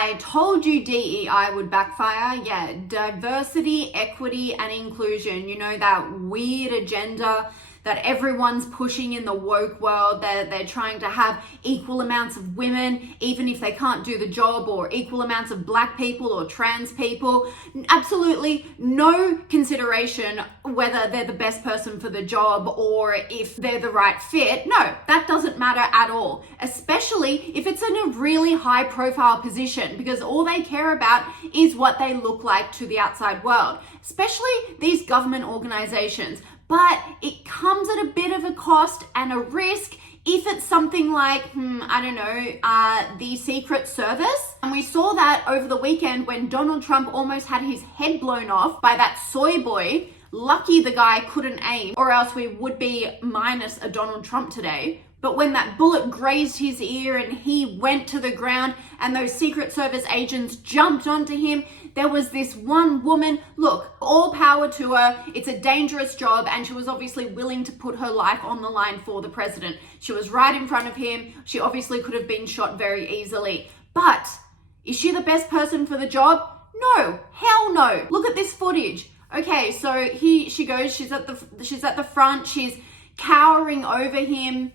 I told you DEI would backfire. Yeah, diversity, equity, and inclusion. You know, that weird agenda that everyone's pushing in the woke world. They're trying to have equal amounts of women, even if they can't do the job, or equal amounts of black people or trans people. Absolutely no consideration whether they're the best person for the job or if they're the right fit. No, that doesn't matter at all, especially if it's in a really high profile position, because all they care about is what they look like to the outside world, especially these government organizations. But it comes at a bit of a cost and a risk if it's something like, the Secret Service. And we saw that over the weekend when Donald Trump almost had his head blown off by that soy boy. Lucky the guy couldn't aim, or else we would be minus a Donald Trump today. But when that bullet grazed his ear and he went to the ground and those Secret Service agents jumped onto him, there was this one woman, look, all power to her. It's a dangerous job, and she was obviously willing to put her life on the line for the president. She was right in front of him. She obviously could have been shot very easily. But is she the best person for the job? No, hell no. Look at this footage. Okay, so she goes, she's at the front, she's cowering over him.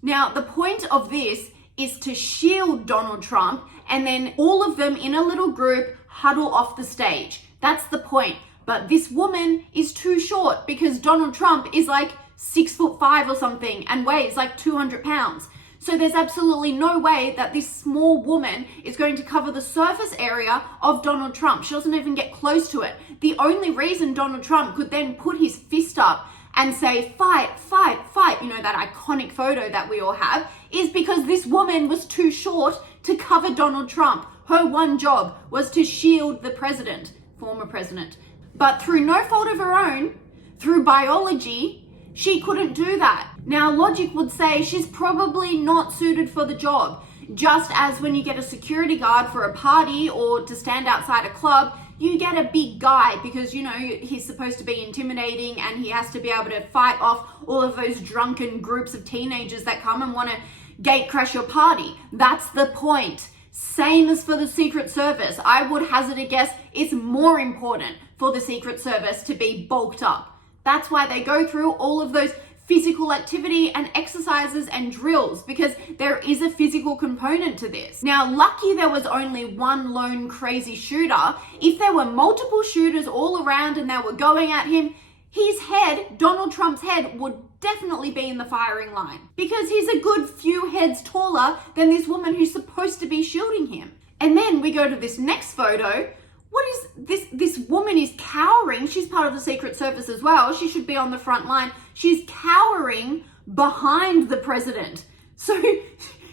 Now, the point of this is to shield Donald Trump, and then all of them in a little group huddle off the stage. That's the point. But this woman is too short because Donald Trump is like 6'5" or something and weighs like 200 pounds. So there's absolutely no way that this small woman is going to cover the surface area of Donald Trump. She doesn't even get close to it. The only reason Donald Trump could then put his fist up and say, fight, fight, fight, you know, that iconic photo that we all have, is because this woman was too short to cover Donald Trump. Her one job was to shield the president, former president. But through no fault of her own, through biology, she couldn't do that. Now, logic would say she's probably not suited for the job. Just as when you get a security guard for a party or to stand outside a club, you get a big guy because, you know, he's supposed to be intimidating and he has to be able to fight off all of those drunken groups of teenagers that come and want to gate crash your party. That's the point. Same as for the Secret Service. I would hazard a guess it's more important for the Secret Service to be bulked up. That's why they go through all of those physical activity and exercises and drills, because there is a physical component to this. Now, lucky there was only one lone crazy shooter. If there were multiple shooters all around and they were going at him, his head, Donald Trump's head, would definitely be in the firing line because he's a good few heads taller than this woman who's supposed to be shielding him. And then we go to this next photo. What is this? This woman is cowering. She's part of the Secret Service as well. She should be on the front line. She's cowering behind the president. So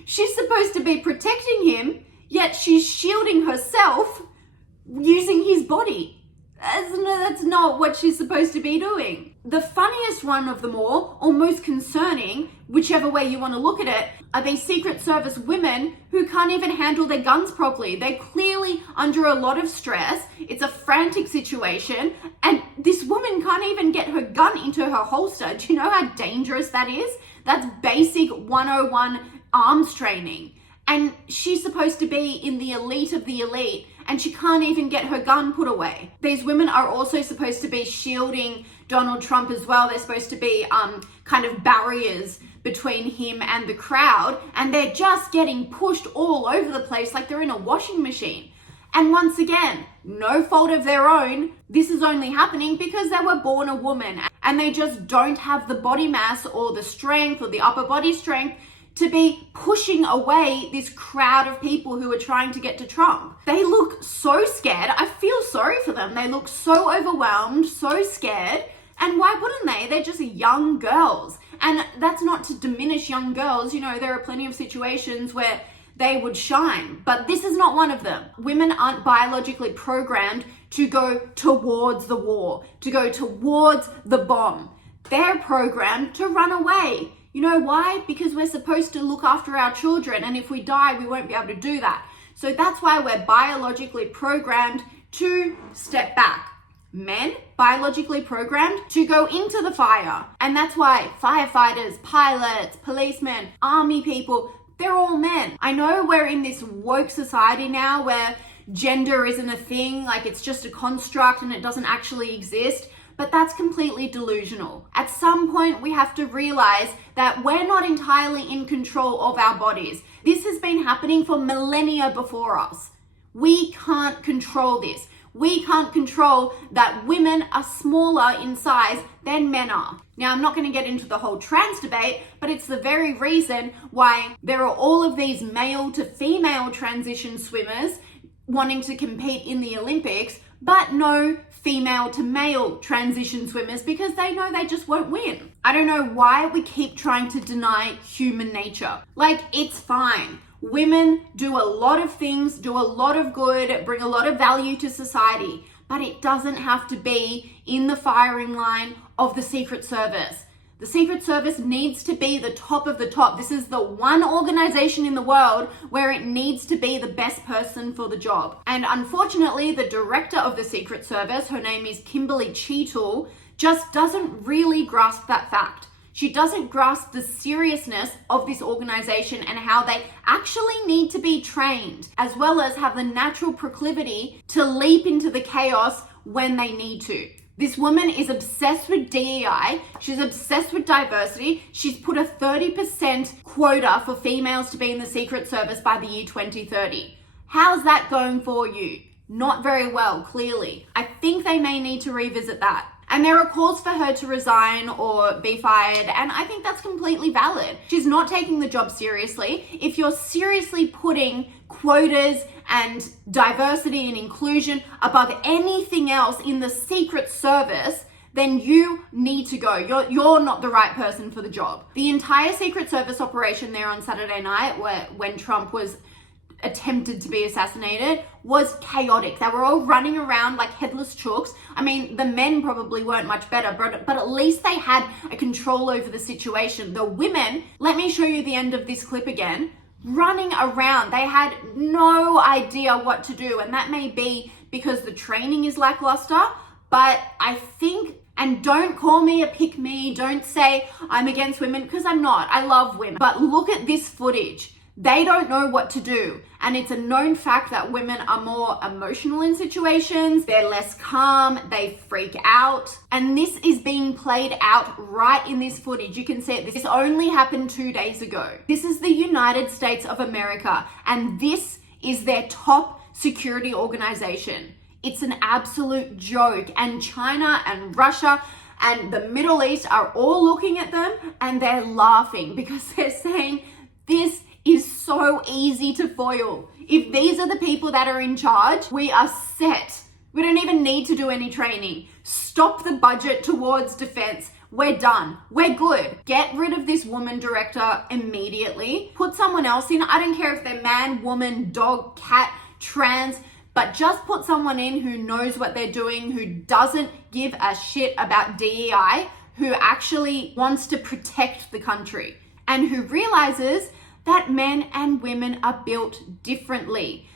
she's supposed to be protecting him, yet she's shielding herself using his body. That's not what she's supposed to be doing. The funniest one of them all, or most concerning, whichever way you want to look at it, are these Secret Service women who can't even handle their guns properly. They're clearly under a lot of stress. It's a frantic situation, and this woman can't even get her gun into her holster. Do you know how dangerous that is? That's basic 101 arms training. And she's supposed to be in the elite of the elite, and she can't even get her gun put away. These women are also supposed to be shielding Donald Trump as well. They're supposed to be kind of barriers between him and the crowd, and they're just getting pushed all over the place like they're in a washing machine. And once again, no fault of their own. This is only happening because they were born a woman and they just don't have the body mass or the strength or the upper body strength to be pushing away this crowd of people who are trying to get to Trump. They look so scared. I feel sorry for them. They look so overwhelmed, so scared. And why wouldn't they? They're just young girls. And that's not to diminish young girls. You know, there are plenty of situations where they would shine, but this is not one of them. Women aren't biologically programmed to go towards the war, to go towards the bomb. They're programmed to run away. You know why? Because we're supposed to look after our children, and if we die, we won't be able to do that. So that's why we're biologically programmed to step back. Men, biologically programmed to go into the fire. And that's why firefighters, pilots, policemen, army people, they're all men. I know we're in this woke society now where gender isn't a thing, like it's just a construct and it doesn't actually exist, but that's completely delusional. At some point, we have to realize that we're not entirely in control of our bodies. This has been happening for millennia before us. We can't control this. We can't control that women are smaller in size than men are. Now, I'm not going to get into the whole trans debate, but it's the very reason why there are all of these male to female transition swimmers wanting to compete in the Olympics, but no female to male transition swimmers because they know they just won't win. I don't know why we keep trying to deny human nature. Like, it's fine. Women do a lot of things, do a lot of good, bring a lot of value to society, but it doesn't have to be in the firing line of the Secret Service. The Secret Service needs to be the top of the top. This is the one organization in the world where it needs to be the best person for the job. And unfortunately, the director of the Secret Service, her name is Kimberly Cheetle, just doesn't really grasp that fact. She doesn't grasp the seriousness of this organization and how they actually need to be trained, as well as have the natural proclivity to leap into the chaos when they need to. This woman is obsessed with DEI. She's obsessed with diversity. She's put a 30% quota for females to be in the Secret Service by the year 2030. How's that going for you? Not very well, clearly. I think they may need to revisit that. And there are calls for her to resign or be fired, and I think that's completely valid. She's not taking the job seriously. If you're seriously putting quotas and diversity and inclusion above anything else in the Secret Service, then you need to go. You're not the right person for the job. The entire Secret Service operation there on Saturday night, when Trump was attempted to be assassinated, was chaotic. They were all running around like headless chooks. I mean, the men probably weren't much better, but at least they had a control over the situation. The women, let me show you the end of this clip again, running around. They had no idea what to do, and that may be because the training is lackluster, but I think, and don't call me a pick me, don't say I'm against women, because I'm not. I love women. But look at this footage. They don't know what to do. And it's a known fact that women are more emotional in situations. They're less calm. They freak out. And this is being played out right in this footage. You can see it. This only happened 2 days ago. This is the United States of America. And this is their top security organization. It's an absolute joke. And China and Russia and the Middle East are all looking at them and they're laughing because they're saying this is so easy to foil. If these are the people that are in charge, we are set. We don't even need to do any training. Stop the budget towards defense. We're done. We're good. Get rid of this woman director immediately. Put someone else in. I don't care if they're man, woman, dog, cat, trans, but just put someone in who knows what they're doing, who doesn't give a shit about DEI, who actually wants to protect the country, and who realizes that men and women are built differently.